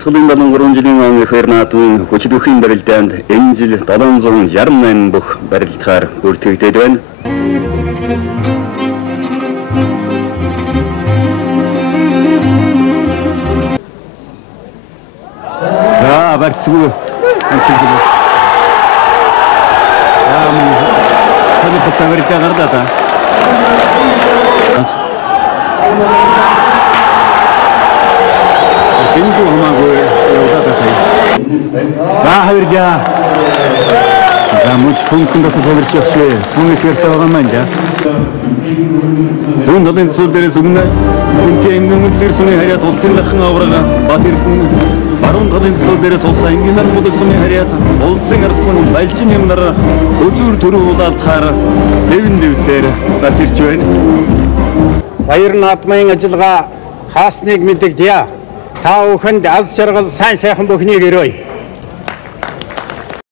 Янасгалын 73 жилийн он Фернатын хүчрүүхийн барилдаанд энэ жил 768 бүх барилдахаар бүртгэгдээд байна. За барьцгүй анхаарал. Таны фотографи гаргадаа. Гинжу хамаагүй яваадасай. За хоёргаа. За мөч функцэн дотор суулж явшээ. Түүний хэрэг байгаа маань да. Зүүн талын сул дээрээс өмнө үнтэй өмнөдлөр сүний харьяат улсын дахин аврага Батэрдэн баруун талын сул дээрээс улсын ингээр мудаг сүний харьяат улсын арслан балжин юмнаар өзүр төрөө уулаалтахаар дэвэн дэвсээр гарч ирж байна. Баяр наадмын ажиллагаа хаасныг мэдэгдэе. Та бүхэнд аз жаргал сайн сайхан бүхнийг өрөөе.